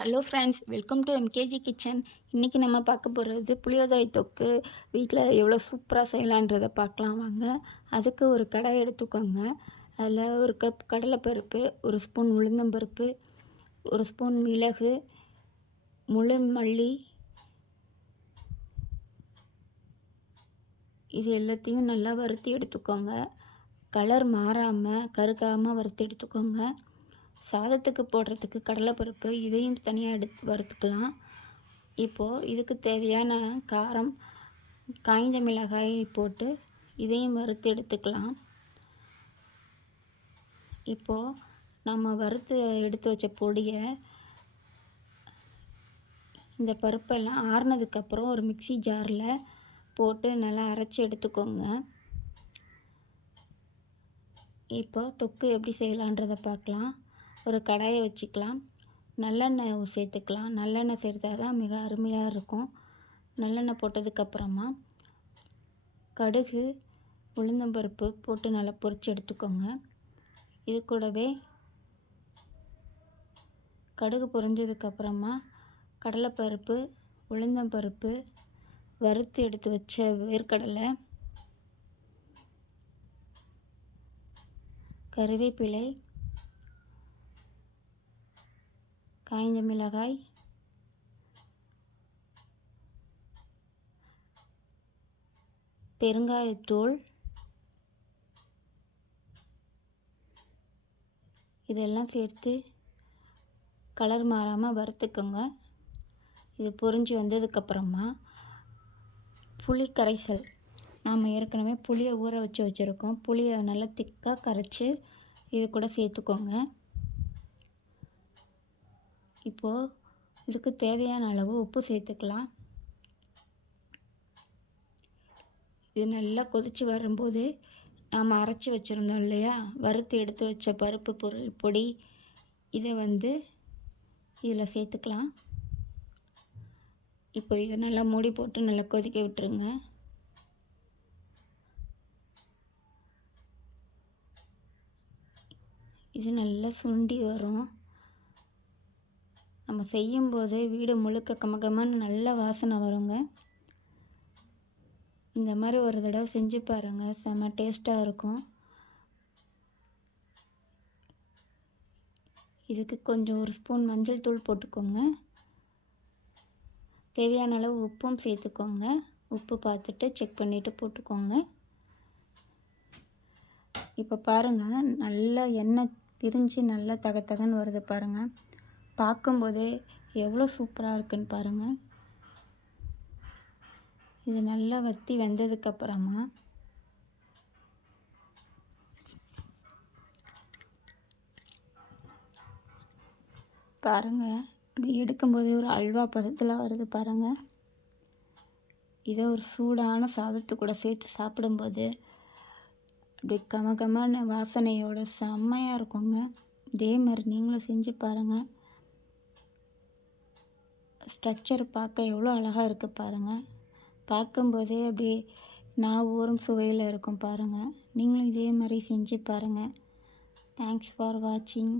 Hello friends, welcome to MKG kitchen. இன்றைக்கி நம்ம பார்க்க போகிறது புளியோதரை தொக்கு வீட்டில் எவ்வளோ சூப்பராக செய்யலான்றதை பார்க்கலாம் வாங்க. அதுக்கு ஒரு கடாய் எடுத்துக்கோங்க. அதில் ஒரு கப் கடலைப்பருப்பு, ஒரு ஸ்பூன் உளுந்தம்பருப்பு, ஒரு ஸ்பூன் மிளகு, முழு மல்லி, இது எல்லாத்தையும் நல்லா வறுத்து எடுத்துக்கோங்க. கலர் மாறாமல் கருக்காமல் வறுத்து எடுத்துக்கோங்க. சாதத்துக்கு போடுறதுக்கு கடலைப்பருப்பு இதையும் தனியாக வறுத்துக்கலாம். இப்போது இதுக்கு தேவையான காரம், காய்ந்த மிளகாய் போட்டு இதையும் வறுத்து எடுத்துக்கலாம். இப்போது நம்ம வறுத்து எடுத்து வச்ச பொடியை இந்த பருப்பெல்லாம் ஆறுனதுக்கப்புறம் ஒரு மிக்ஸி ஜாரில் போட்டு நல்லா அரைச்சி எடுத்துக்கோங்க. இப்போ தொக்கு எப்படி செய்யலான்றதை பார்க்கலாம். ஒரு கடாயை வச்சுக்கலாம். நல்லெண்ணெய் சேர்த்துக்கலாம். நல்லெண்ணெய் சேர்த்தா தான் மிக அருமையாக இருக்கும். நல்லெண்ணெய் போட்டதுக்கப்புறமா கடுகு, உளுந்தம்பருப்பு போட்டு நல்லா பொரித்து எடுத்துக்கோங்க. இது கூடவே கடுகு பொரிஞ்சதுக்கப்புறமா கடலைப்பருப்பு, உளுந்தம்பருப்பு, வறுத்து எடுத்து வச்ச வேர்க்கடலை, கருவேப்பிலை, காய்ந்த மிளகாய், பெருங்காயத்தூள், இதெல்லாம் சேர்த்து கலர் மாறாமல் வறுத்துக்கோங்க. இது பொரிஞ்சு வந்ததுக்கப்புறமா புளி கரைசல், நாம் ஏற்கனவே புளியை ஊற வச்சுருக்கோம். புளியை நல்லா திக்காக கரைச்சி இது கூட சேர்த்துக்கோங்க. இப்போது இதுக்கு தேவையான அளவு உப்பு சேர்த்துக்கலாம். இது நல்லா கொதித்து வரும்போது நாம் அரைச்சி வச்சுருந்தோம் இல்லையா, வறுத்து எடுத்து வச்ச பருப்பு பொடி, இதை இதில் சேர்த்துக்கலாம். இப்போ இதை நல்லா மூடி போட்டு நல்லா கொதிக்க விட்டுருங்க. இது நல்லா சுண்டி வரும். நம்ம செய்யும்போது வீடு முழுக்க கமகமன்னு நல்ல வாசனை வருங்க. இந்த மாதிரி ஒரு தடவை செஞ்சு பாருங்கள், செம்ம டேஸ்ட்டாக இருக்கும். இதுக்கு கொஞ்சம் ஒரு ஸ்பூன் மஞ்சள் தூள் போட்டுக்கோங்க. தேவையான அளவு உப்பும் சேர்த்துக்கோங்க. உப்பு பார்த்துட்டு செக் பண்ணிவிட்டு போட்டுக்கோங்க. இப்போ பாருங்கள், நல்லா எண்ணெய் திரிஞ்சு நல்லா தகன்னு வருது பாருங்கள். பார்க்கும்போதே எவ்வளோ சூப்பராக இருக்குன்னு பாருங்கள். இது நல்லா வற்றி வெந்ததுக்கப்புறமா பாருங்கள், அப்படி எடுக்கும்போதே ஒரு அல்வா பதத்தில் வருது பாருங்கள். இதை ஒரு சூடான சாதத்து கூட சேர்த்து சாப்பிடும்போது அப்படி கமகமான வாசனையோட செம்மையாக இருக்குங்க. இதே மாதிரி நீங்களும் செஞ்சு பாருங்கள். ஸ்ட்ரக்சர் பார்க்க எவ்வளோ அழகாக இருக்குது பாருங்கள். பார்க்கும்போதே அப்படியே நான் ஊறும் சுவையில் இருக்கும் பாருங்கள். நீங்களும் இதே மாதிரி செஞ்சு பாருங்கள். தேங்க்ஸ் ஃபார் வாட்சிங்.